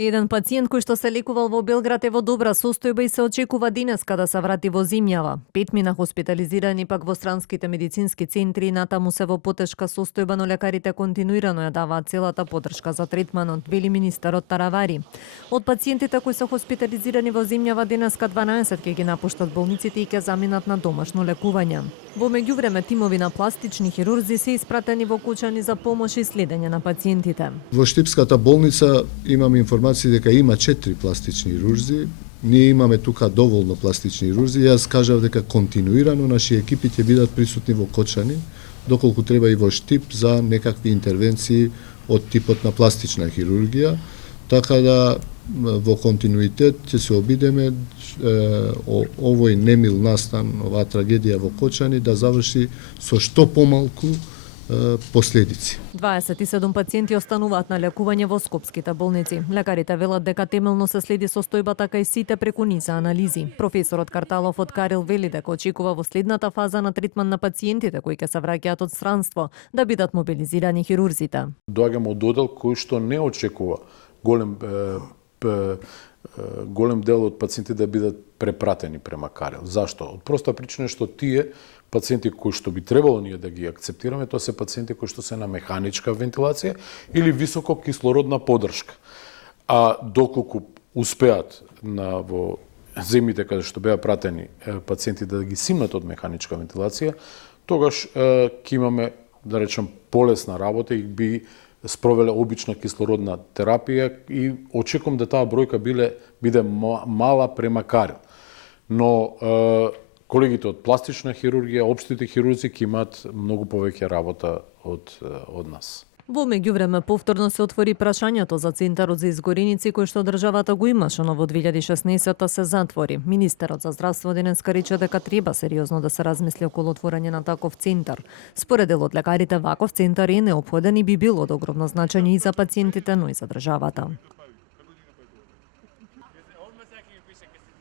Еден пациент кој што се лекувал во Белград е во добра состојба и се очекува денеска да се врати во земјава. 5 мина хоспитализирани пак во странските медицински центри и натаму се во потешка состојба, но лекарите континуирано ја даваат целата поддршка за третманот, вели министерот Таравари. Од пациентите кои се хоспитализирани во земјава денеска 12 ќе ги напуштат болниците и ќе заминат на домашно лекување. Во меѓувреме тимови на пластични хирурзи се испратени во Кочани за помош и следење на пациентите. Во Штипската болница имаме информација дека има 4 пластични хирурзи. Ние имаме тука доволно пластични хирурзи. Јас кажав дека континуирано наши екипи ќе бидат присутни во Кочани, доколку треба и во Штип за некакви интервенции од типот на пластична хирургија, така да во континуитет ќе се обидеме овој немил настан, оваа трагедија во Кочани да заврши со што помалку последици. 27 пациенти остануваат на лекување во скопските болници. Лекарите велат дека темелно се следи состојбата кај сите преку низ анализи. Професорот Карталов од Карел вели дека очекува во следната фаза на третман на пациентите кои ќе се враќаат од странство да бидат мобилизирани хирурзите. Доаѓаме од оддел кој што не очекува голем дел од пациенти да бидат препратени према Карел. Зашто? Од проста причина што тие пациенти кои што би требало ние да ги акцептираме, тоа се пациенти кои што се на механичка вентилација или високо кислородна поддршка. А доколку успеат во земјите каде што беа пратени пациенти да ги симнат од механичка вентилација, тогаш ќе имаме, да речем, полесна работа и би спровеле обична кислородна терапија и очекувам да таа бројка биде мала према Карел. Но колегите од пластична хирургија, општите хирурзи ќе имаат многу повеќе работа од нас. Во меѓувреме повторно се отвори прашањето за Центарот за изгореници кој што државата го имаше, но во 2016 се затвори. Министерот за здравство денеска рече дека треба сериозно да се размисли околу отворање на таков центар. Според дел од лекарите, ваков центар е неопходен и би бил од огромно значење и за пациентите, но и за државата.